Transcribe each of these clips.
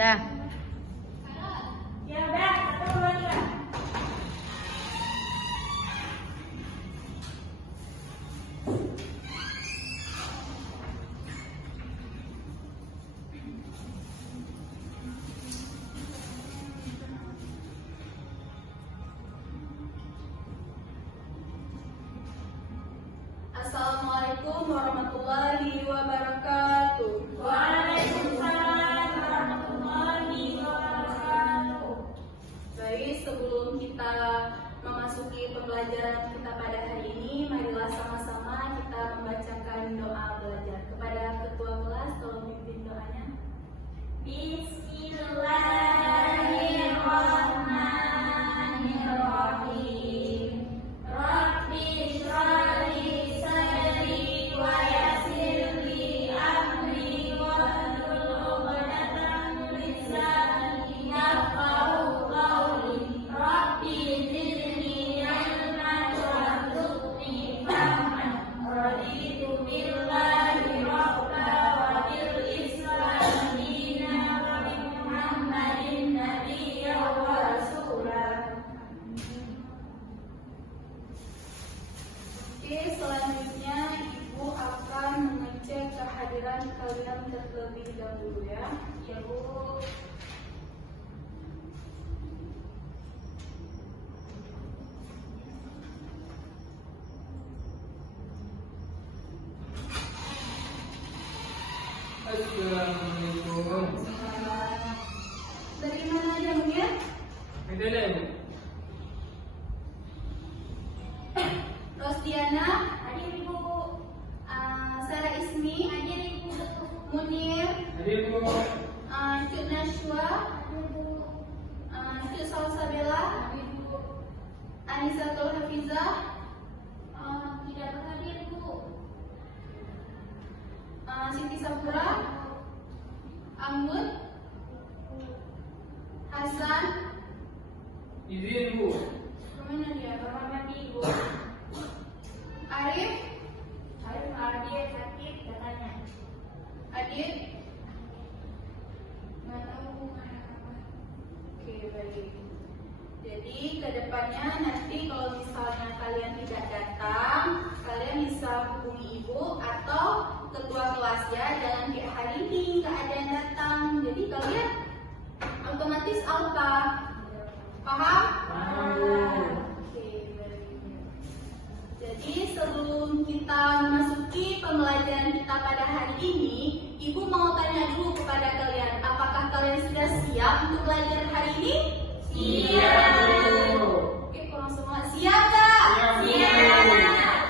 Dah. Ya udah, satu dua tiga. Assalamualaikum warahmatullahi wabarakatuh. Waalaikumsalam warahmatullahi wabarakatuh. Baik, sebelum kita memasuki pembelajaran kita pada hari ini, marilah sama-sama kita membacakan doa belajar. Kepada ketua kelas, tolong pimpin doanya. Bismillahirrahmanirrahim. Rabbi shrah li sadri wa yassir li amri wahlul 'uqdatam min lisani yafqahu qawli. Rabbi zidni ilman warzuqni fahman. Raditu billahi rabba wa bil Islam dinan wa bi Muhammadin nabiyyan wa rasulah. Oke, selanjutnya Ibu akan mengecek kehadiran kalian terlebih dahulu ya. Ya Bu. Assalamualaikum. Dari mana jamnya? Adalah Ibu. Rosdiana, Hadir Ibu. Sarah Ismi, Hadir Ibu. Munir, Hadir Ibu. Cuk Nashwa, Hadir Ibu. Cuk Salsabella, Hadir Ibu. Anisatul Hafizah, Tidak berhadir Bu. Siti Sapura, Anggun, Hasan, Izin Bu. kemana dia? Berhormati Ibu. Arif, Harus hadir sakit katanya. Adit, nggak tahu. Oke, baik. Jadi kedepannya nanti kalau misalnya kalian tidak datang, kalian bisa hubungi ibu atau ketua kelas ya. Jangan kayak hari ini nggak ada yang datang. Jadi kalian otomatis alfa. Paham? Paham, Bu. Oke, baik. Jadi sebelum kita memasuki pembelajaran kita pada hari ini, Ibu mau tanya dulu kepada kalian, apakah kalian sudah siap untuk belajar hari ini? Siap. Oke, kurang semua siap nggak? Siap.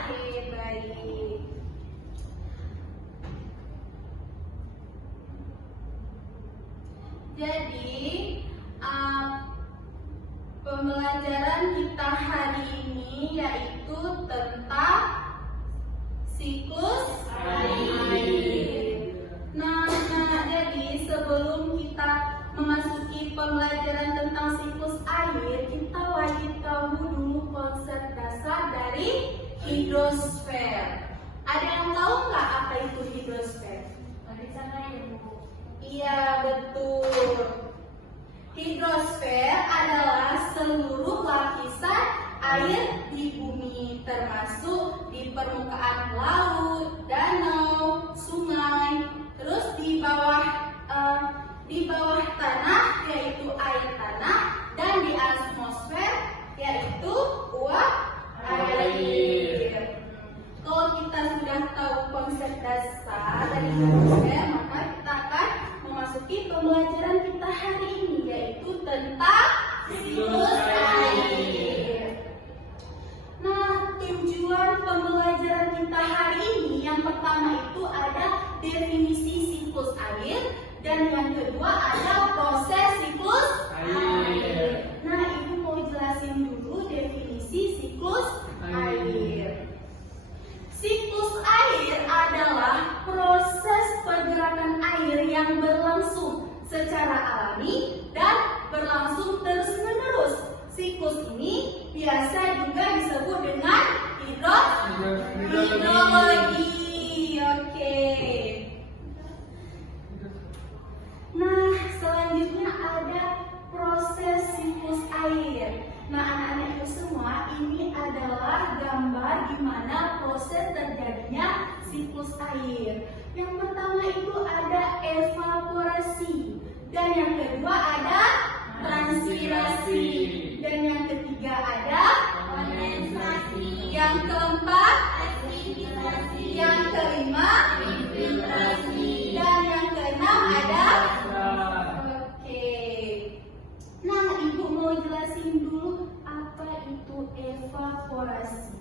Oke, baik. Jadi pembelajaran kita hari ini yaitu tentang siklus air. Nah, jadi sebelum kita memasuki pembelajaran tentang siklus air, kita wajib tahu dulu konsep dasar dari hidrosfer. Ada yang tahu nggak apa itu hidrosfer? Di sana ya Bu. Iya, betul. Hidrosfer adalah seluruh lapisan air di bumi, termasuk di permukaan laut, danau, sungai, terus di bawah tanah yaitu air tanah, dan di atmosfer yaitu uap air. Kalau kita sudah tahu konsep dasar dari hidrosfer, maka kita akan memasuki pembelajaran kita hari ini yaitu tentang siklus air. Nah, tujuan pembelajaran kita hari ini yang pertama itu ada definisi siklus air dan yang kedua ada proses siklus air. Nah, Ibu mau jelasin dulu definisi siklus air. Siklus air adalah proses pergerakan air yang berlangsung secara alami dan berlangsung terus-menerus. Siklus ini biasa juga disebut dengan hidrologi. Oke. Nah, selanjutnya siklus air. Yang pertama itu ada evaporasi, dan yang kedua ada transpirasi, dan yang ketiga ada kondensasi, yang keempat, presipitasasi, yang kelima, infiltrasi, dan yang keenam ada. Nah, Oke. Nah, Ibu mau jelasin dulu apa itu evaporasi.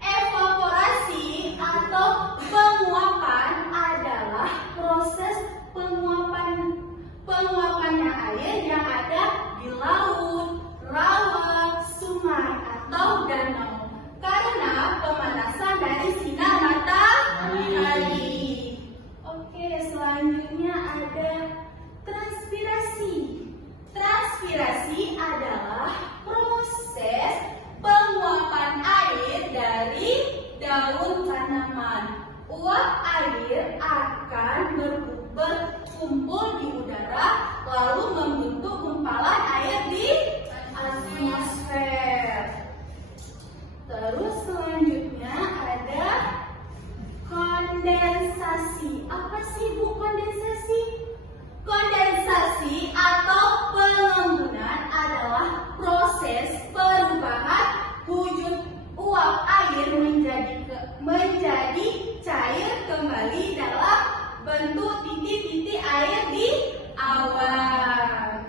Evaporasi atau penguapan adalah proses penguapannya air yang ada di laut, rawa, sungai atau danau karena pemanasan dari sinar matahari. Oke, selanjutnya ada transpirasi. Transpirasi adalah proses penguapan air dari daun tanaman. Uap air akan berkumpul di udara lalu membentuk gumpalan air di atmosfer. Terus selanjutnya ada kondensasi. Apa sih Bu kondensasi? Kondensasi atau pengembunan adalah proses perubahan wujud uap air menjadi cair kembali dalam bentuk titik-titik air di awan.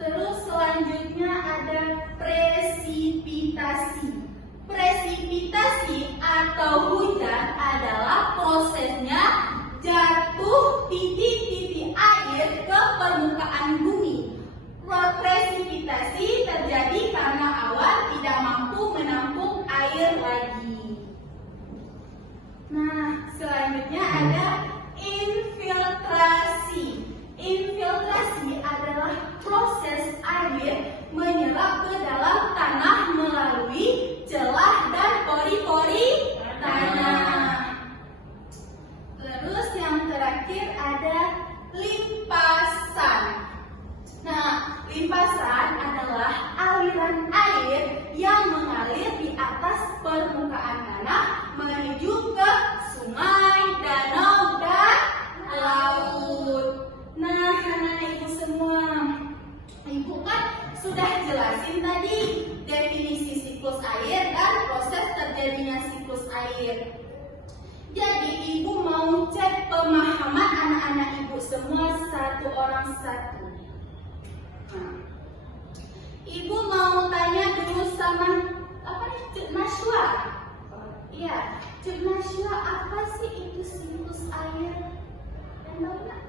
Terus selanjutnya ada presipitasi. Presipitasi atau hujan adalah prosesnya jatuh titik-titik air ke permukaan bumi. Presipitasi terjadi karena awan tidak mampu menampung air lagi. Nah, selanjutnya ada infiltrasi. Infiltrasi adalah proses air menyerap ke dalam tanah melalui celah dan pori-pori tanah. Terus yang terakhir ada limpasan. Nah, limpasan adalah aliran air yang mengalir di atas permukaan tanah menuju ke sungai, danau, dan laut. Nah, anak-anak Ibu semua, Ibu kan sudah jelasin tadi definisi siklus air dan proses terjadinya siklus air. Jadi Ibu mau cek pemahaman anak-anak Ibu semua satu orang satu. Nah, Ibu mau tanya dulu sama apa nih, Cuk Nashwa? Iya, Cuk Nashwa, apa sih itu siklus air? Dan tahu nggak?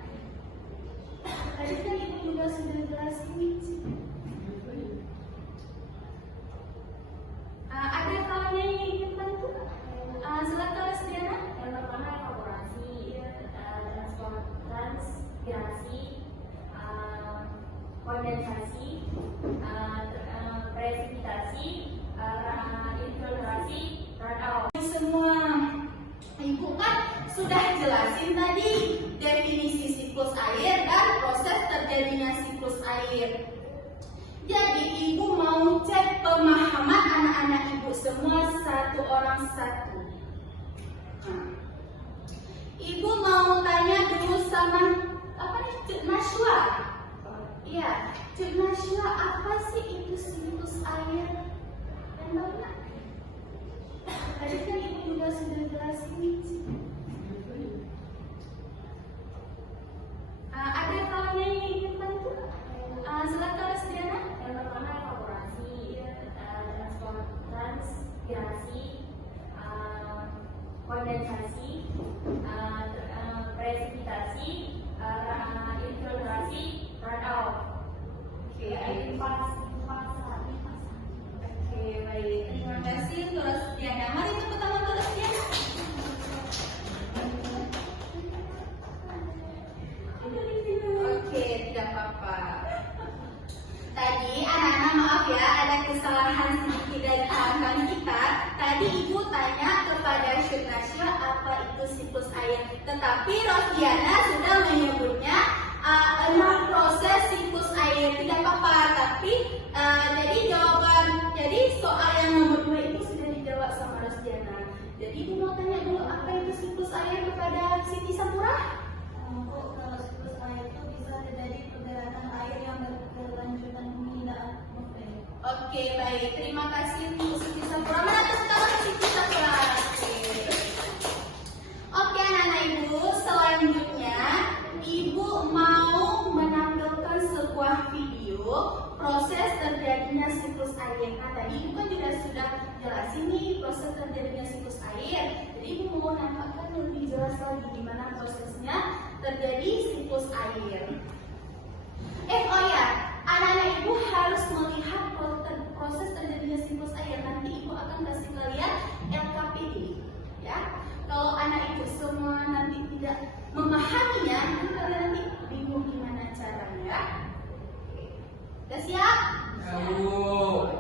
Tadi kan Ibu juga sudah jelasin. Ada kawannya yang ingin bantu? Silakan Mas Diana. yang pertama evaporasi, transpirasi, kondensasi, presipitasi, infiltrasi, runoff. Semua Ibu kan sudah jelasin tadi definisi siklus air dan proses terjadinya siklus air. Jadi Ibu mau cek pemahaman anak-anak Ibu semua satu orang satu. Nah, Ibu mau tanya dulu sama apa nih, Cuk Nashwa? Iya, Cuk Nashwa, apa sih itu siklus air? Dan tahu nggak? Tadi kan Ibu juga sudah jelasin. Ada kawannya yang ingin bantu? Silakan Mas Diana. Yang pertama evaporasi, transpirasi, kondensasi, presipitasi, infiltrasi, runoff. Oke, Limpasan. Oke, baik. Terima kasih untuk Mas Diana. Mari tepuk tangan untuk Mas Diana. Oke, tidak apa-apa. Tadi anak-anak maaf ya, ada kesalahan sedikit dari kawan-kawan kita. Tadi Ibu tanya kepada Syuknasya apa itu siklus air. Tetapi Rosdiana sudah menyebutnya 6 proses siklus air. Tidak apa-apa, tapi jadi soal yang nomor 2 itu sudah dijawab sama Rosdiana. Jadi Ibu mau tanya dulu apa itu siklus air kepada Siti Sapura? Kalau siklus air itu bisa terjadi pergerakan air yang berkelanjutan bumi dan atmosfer. Oke, baik. Terima kasih untuk Siti Sapura. Mana tepuk tangan Siti Sapura? Oke, anak-anak Ibu, selanjutnya Ibu mau menampilkan sebuah video proses terjadinya siklus air. Nah, tadi Ibu kan juga sudah jelasin nih proses terjadinya siklus air. Jadi Ibu mau nampakkan lebih jelas lagi gimana prosesnya terjadi siklus air. Oh ya, anak-anak Ibu harus melihat proses terjadinya siklus air. Nanti Ibu akan kasih kalian LKPD, ya. Kalau anak Ibu semua nanti tidak memahaminya, nanti kalian nanti bingung gimana caranya. Udah siap? Aduh.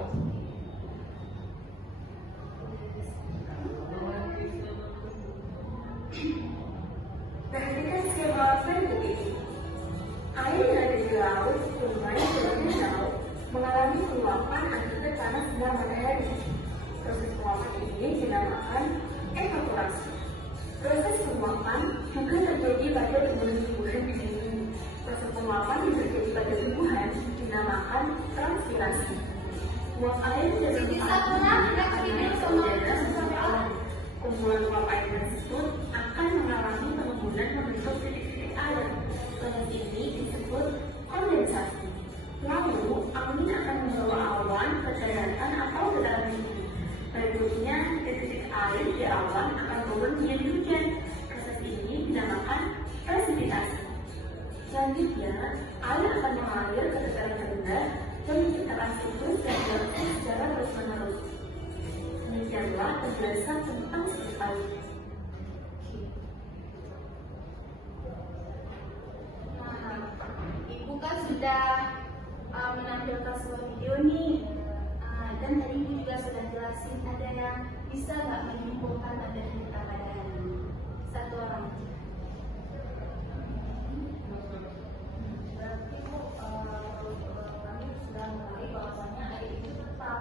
Perhatikan skema berikut ini. Air yang ada di laut, sungai, dan danau mengalami penguapan akibat panas sinar matahari. Proses penguapan ini dinamakan evaporasi. Proses penguapan juga terjadi pada tumbuhan-tumbuhan di bumi. Proses penguapan yang terjadi pada tumbuhan dinamakan transpirasi. Uap air dari Siti Sapura, kita video sama kumpulan uap air tersebut akan mengalami pengembunan membentuk titik-titik air. Proses ini disebut kondensasi. Lalu, angin akan membawa awan ke daratan atau ke dalam bumi. Berikutnya, titik-titik air di awan akan turun menjadi hujan. Proses ini dinamakan presipitasi. Selanjutnya, air akan mengalir ke tataran rendah dan menciptakan siklus dan dilakukan secara terus-menerus. Demikianlah penjelasan tentang siklus air. Nah, Ibu kan sudah menampilkan sebuah video nih. Dan tadi Ibu juga sudah jelasin ada yang bisa nggak menyimpulkan tanda kita pada hari ini. Satu orang. Berarti Bu, kami sudah mengetahui bahwasannya air itu tetap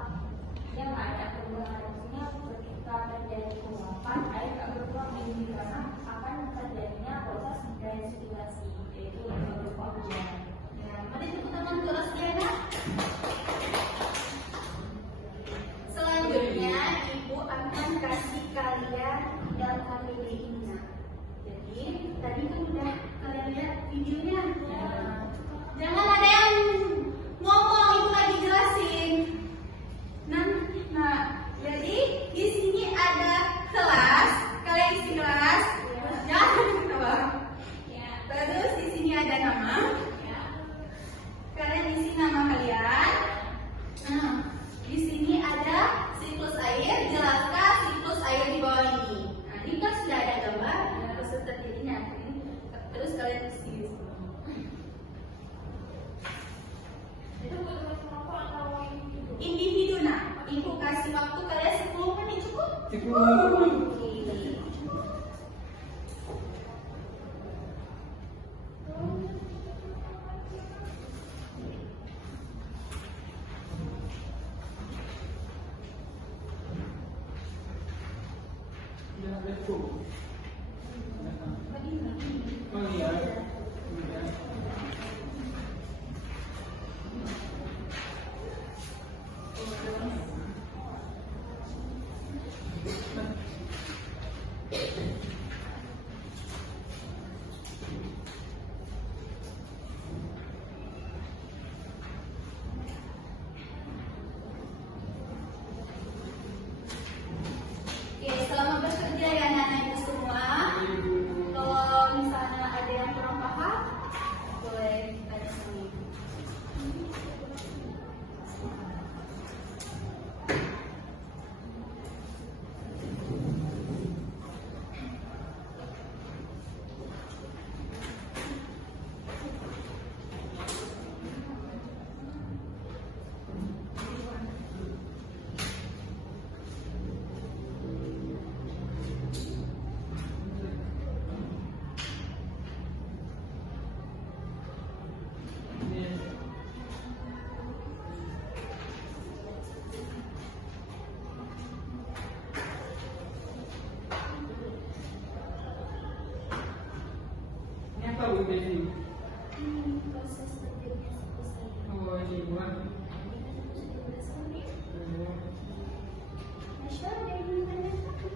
yang nggak ada perubahan. Maksudnya ketika terjadi penguapan, air tak berkurang menjadi karena akan terjadinya proses desirkulasi, yaitu berupa hujan. Ya, mari tepuk tangan untuk Rosdiana. Selanjutnya Ibu akan kasih kalian LKPD-nya. Jadi tadi kan udah kalian lihat videonya. Jangan ada yang ngomong, Ibu lagi jelasin. Nah, jadi di sini ada kelas, kalian isi kelas. Jangan ketawa. Terus di sini ada nama. Kalian isi nama kalian. Nah, di sini ada siklus air, jelaskan siklus air di bawah ini. Nah, ini kan sudah ada gambar proses terjadinya. Terus kalian isi di sini. Itu kenapa atau individu? Individu. Nah, Ibu kasih waktu kalian 10 menit cukup? Cukup. Oke. Ya, betul. Oh iya. Oke, selamat bekerja ya anak-anak Ibu semua. kan? Masya Allah, ini mana? Sana.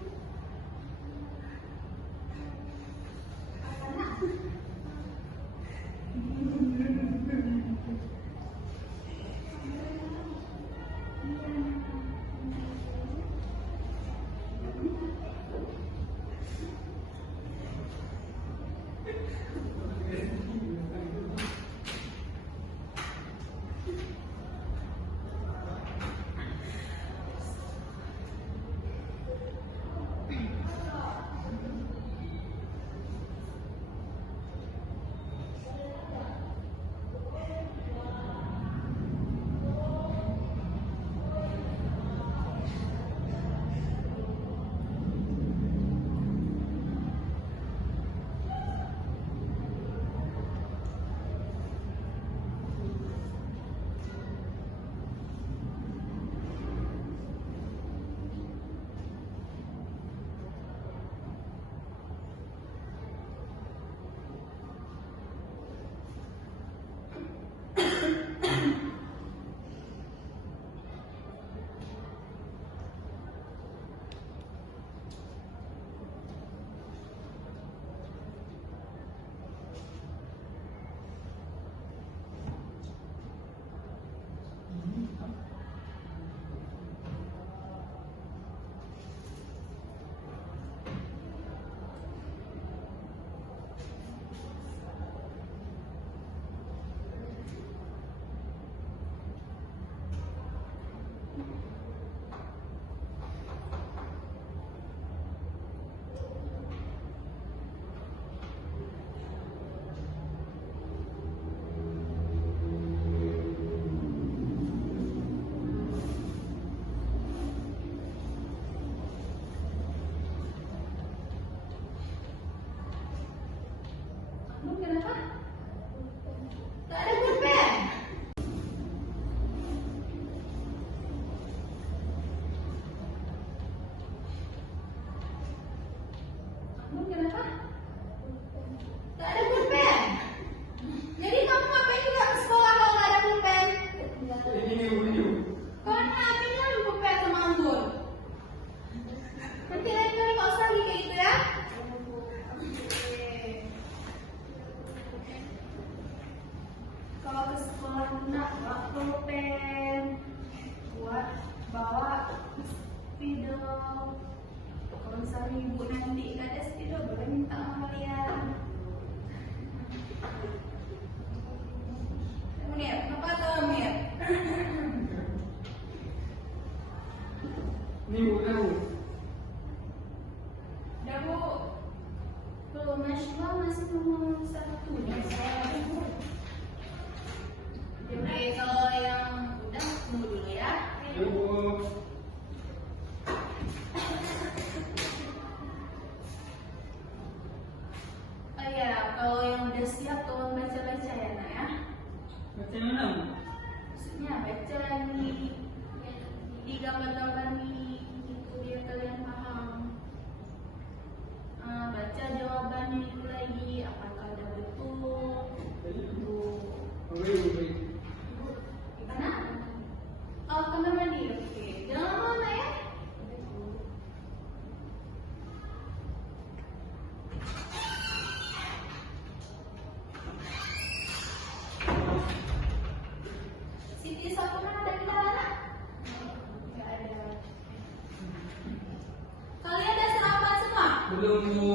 Kamu kenapa? Tak ada pulpen. Kamu kenapa? Tak ada pulpen. Jadi kamu ngapain juga ke sekolah kalau nggak ada pulpen? Ini. Kau nak pinjam pulpen sama Anggun? Nanti lain kali kau usah lagi kayak gitu ya. Kalau ke sekolah nak bawa pulpen, buat bawa spidol. Kalau misalnya ibu nanti nggak ada spidol, boleh minta sama kalian. Munir, apa tahu Munir? Ini bukan. Udah bu, belum Masya masih nomor satu nih saya. Jadi kalau yang udah tunggu dulu ya. Ibu. Oh ya, kalau yang udah siap tolong baca-baca ya nak ya. Macam mana? Maksudnya baca di gambar-gambar nih, itu biar kalian paham. Baca jawabannya itu lagi, apakah ada betul? Baik. Gimana? Oh, kamar mandi, oke. Jangan lama ya. Siti Sapuna ada di dalam? Nggak ada. Kalian udah sarapan semua? Belum bu.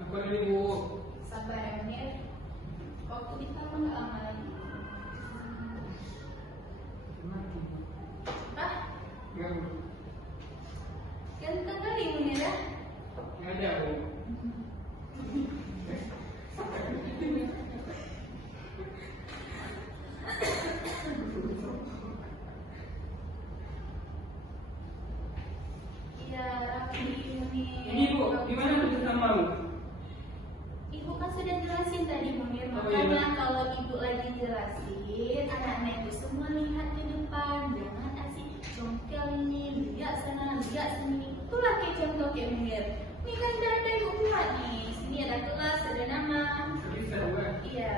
Apa ini bu? Sabar ya, Munir. Waktu di kamar nggak lama lagi. Hah? Enggak bu. Ganteng kali Munir ya? Enggak ada bu. Iya, rapi Munir. Ini bu, gimana bu kita mau? Ibu kan sudah jelasin tadi Munir, Oh, makanya iya. kalau ibu lagi jelasin, anak-anak itu semua lihat ke depan, jangan asik congkel ini, lihat sana, lihat sini. Itulah kayak contoh kayak Munir. Ini kan data ibu buat nih, sini ada kelas, ada nama. Bisa bu. Iya.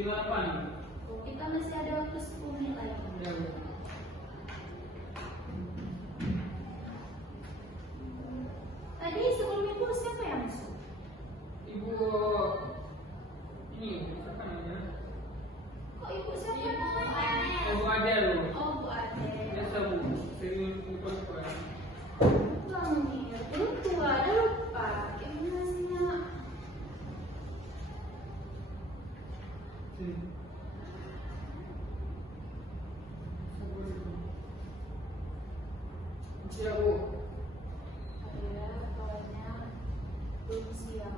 Masih 8. Kita masih ada waktu 10 menit lagi. Ya, Bu. Tadi sebelum ibu siapa yang masuk? Ibu ini siapa namanya? Kok ibu siapa namanya? Oh, Bu Adel, Bu. Oh, Bu Ade. Biasa, Bu. Sering lupa-lupa. Bang Mir, belum tua, ada lupa. Gimana? Sini. Siap, Bu. Saya soalnya belum siap.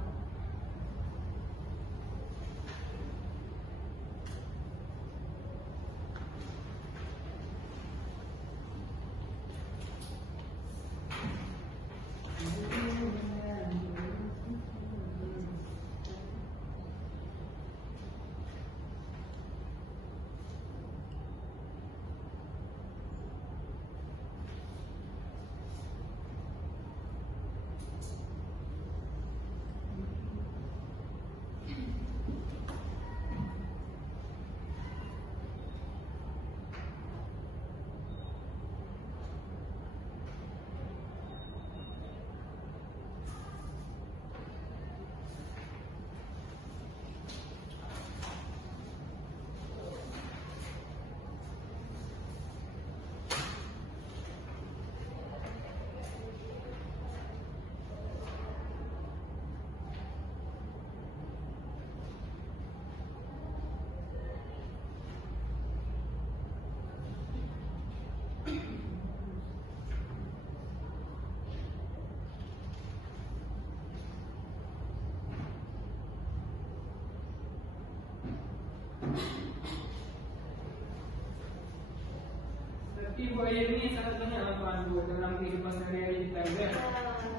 Tapi Bu Ayah ini sangat banyak manfaat Bu dalam kehidupan sehari-hari kita, ya.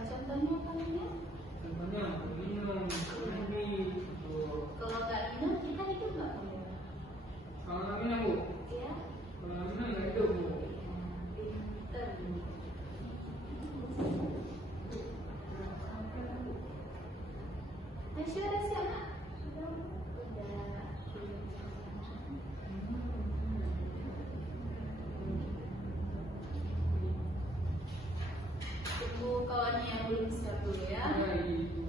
Contohnya apa ya? Contohnya minum, mandi, Bu. Kalau nggak minum, kita hidup nggak Bu? Kalau nggak minum, Bu. Ya, Kalau nggak minum nggak hidup, Bu. pinter. Aisyah ada siap nggak? Udah. Tunggu kawannya yang belum siap dulu ya. Ya, itu.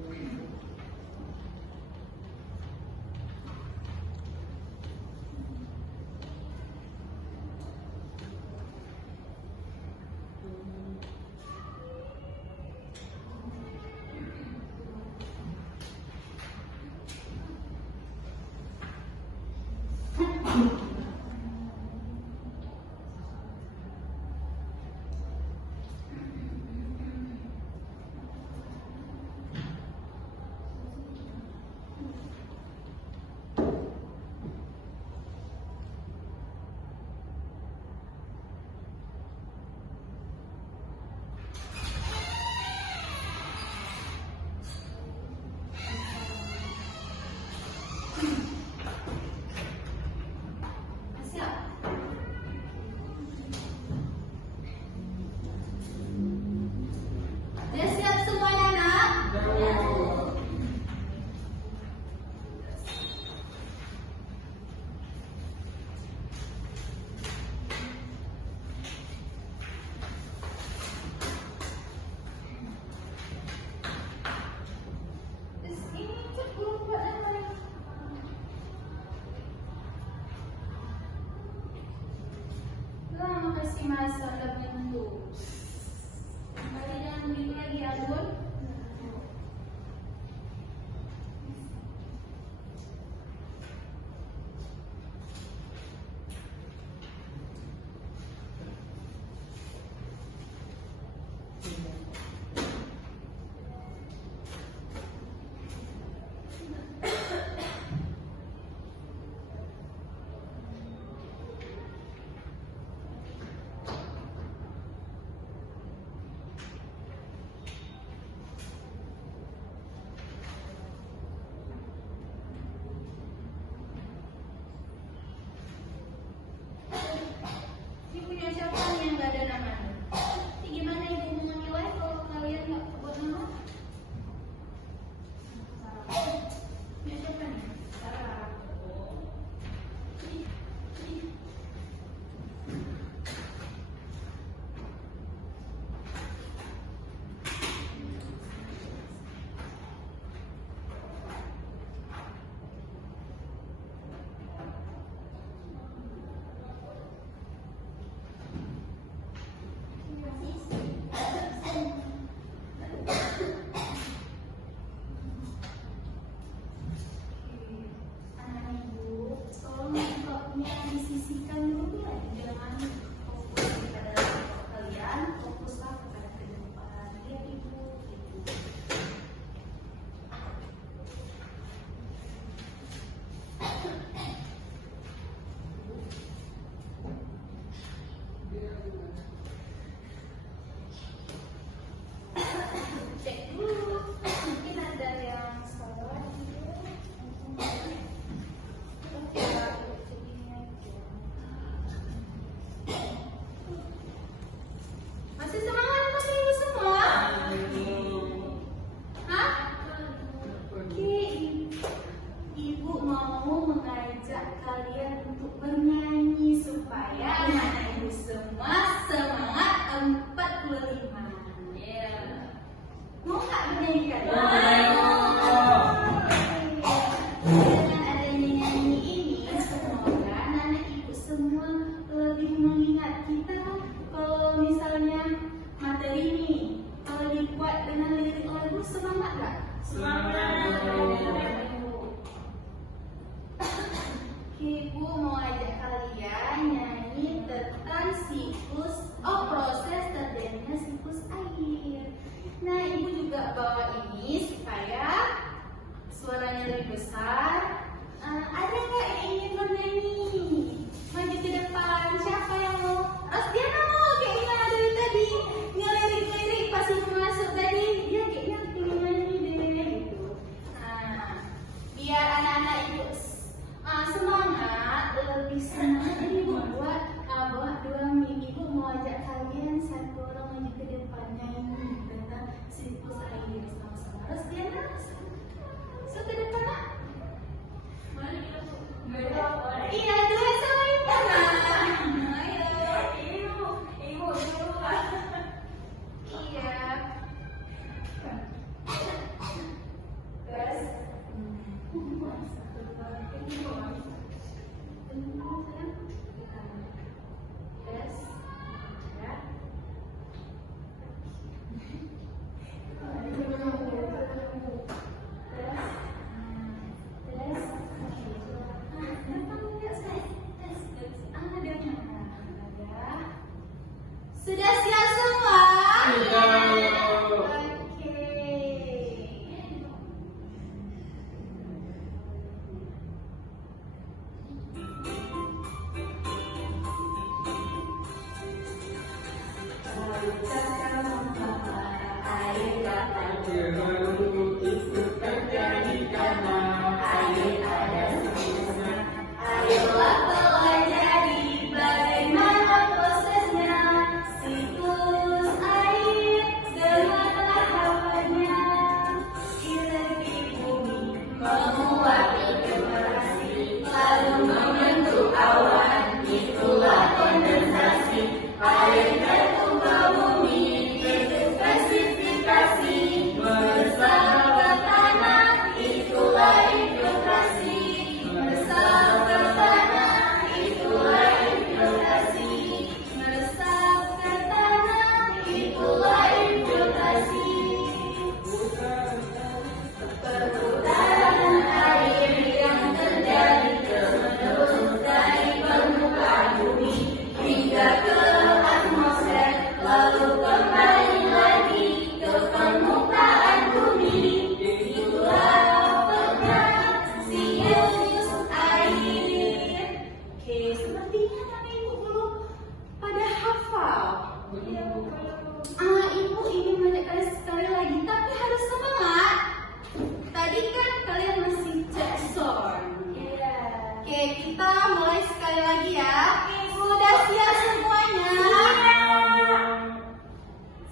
Ibu mau ajak kalian nyanyi tentang proses terjadinya siklus air. Nah, ibu juga bawa ini supaya suaranya lebih besar. Ada nggak yang ingin bernyanyi? Maju ke depan. Siapa yang mau? Rosdiana mau, kayaknya dari tadi ngelirik-ngelirik pas ibu masuk tadi. Dia kayaknya pengen nyanyi deh gitu. Biar anak-anak ibu semangat, lebih semangat. Jadi ibu buat dua minggu. Ibu mau ajak kalian satu orang maju ke depan nyanyi tentang siklus air sama-sama. Rosdiana, so ke depan nak? Iya, dua sama ibu nak. Ayo. Ibu dulu. Iya. Terus. Sudah siap semua? Oke. Ayolah pelajari bagaimana prosesnya siklus air dengan tahapannya. Energi bumi menguap generasi lalu membentuk awan, itulah kondensasi. Air jatuh ke bumi berspesifikasi meresap ke tanah, itulah infiltrasi. Meresap ke tanah, itulah infiltrasi. Meresap ke tanah, itulah infiltrasi. Perputaran air yang terjadi terus-menerus dari permukaan bumi hingga ke atmosfer, lalu kembali lagi ke permukaan bumi. Itulah peran siklus air. Oke, sepertinya kan ibu belum pada hafal. Ibu ingin mengajak kalian sekali lagi, tapi harus semangat. Tadi kan kalian masih cek sound. Oke, kita mulai sekali lagi ya. Sudah siap semuanya?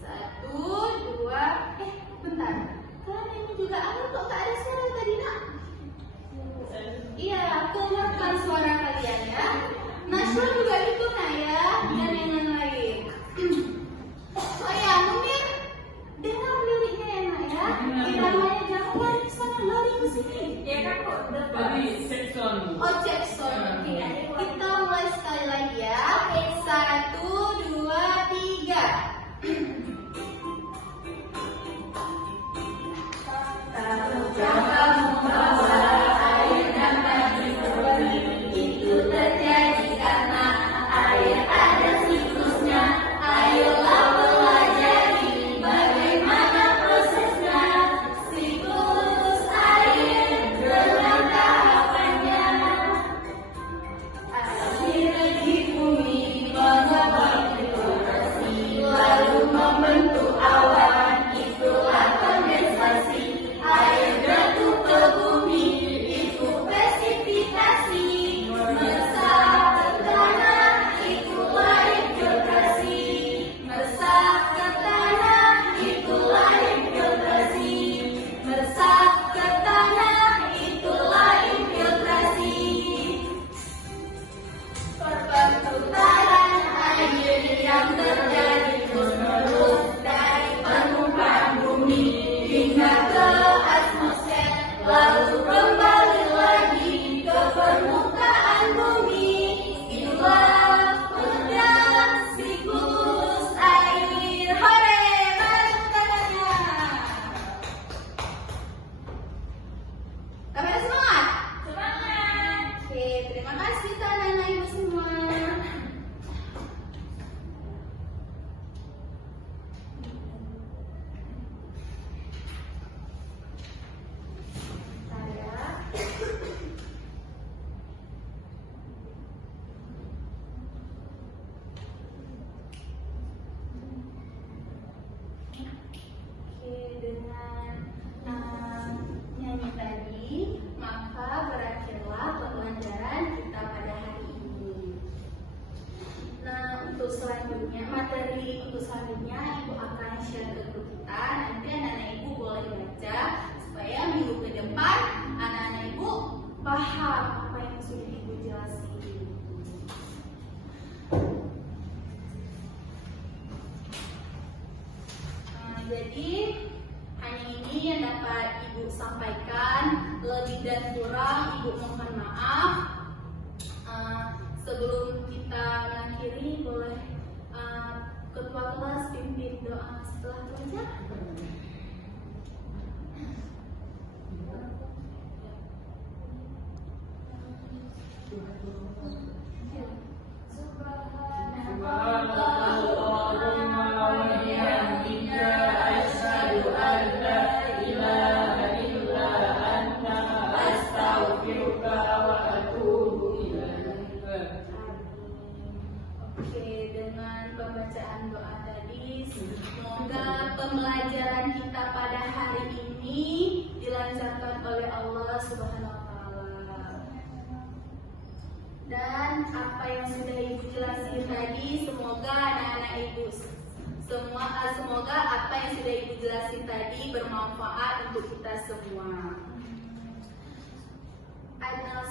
Satu, dua, bentar. Kalian ini juga ada kok, gak ada suara tadi nak? Iya, keluarkan suara kalian ya. Nasrul juga ikut nak ya, dan yang lain. Oh ya, Munir, dengar liriknya ya nak ya. Irama jangan lari ke sana, lari ke sini. Ya kan kok Tadi sekson. Oh, cek sound. Oke, kita mulai sekali lagi ya. Satu, dua, tiga. Tahukah kamu bahwa air dapat dibeli? Itu terjadi karena air ada siklusnya. Ayolah pelajari bagaimana prosesnya. Siklus air dengan tahapannya. Energi bumi share ke grup kita. Nanti anak-anak ibu boleh baca supaya minggu ke depan anak-anak ibu paham apa yang sudah ibu jelasin. Jadi hanya ini yang dapat ibu sampaikan. Lebih dan kurang ibu mohon maaf. Sebelum kita mengakhiri, boleh ketua kelas pimpin doa setelah belajar. Subhanallahumma wa bihamdika asyhadu an la ilaha illa anta astaghfiruka wa atubu ilaik. Oke, dengan pembacaan doa tadi, semoga pembelajaran kita pada hari ini dilancarkan oleh Allah Subhanahu wa Ta'ala. Dan apa yang sudah ibu jelasin tadi, semoga anak-anak ibu semoga apa yang sudah ibu jelasin tadi bermanfaat untuk kita semua.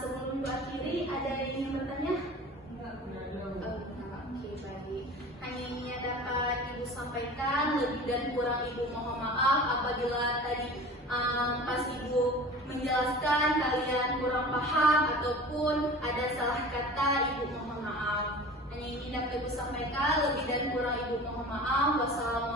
Sebelum akhiri, ada yang ingin bertanya? Oke, baik. Hanya ini yang dapat ibu sampaikan. Lebih dan kurang ibu mohon maaf apabila tadi pas ibu menjelaskan kalian kurang paham ataupun ada salah kata, ibu mohon maaf. Hanya ini dapat ibu sampaikan. Lebih dan kurang ibu mohon maaf. Wassalamualaikum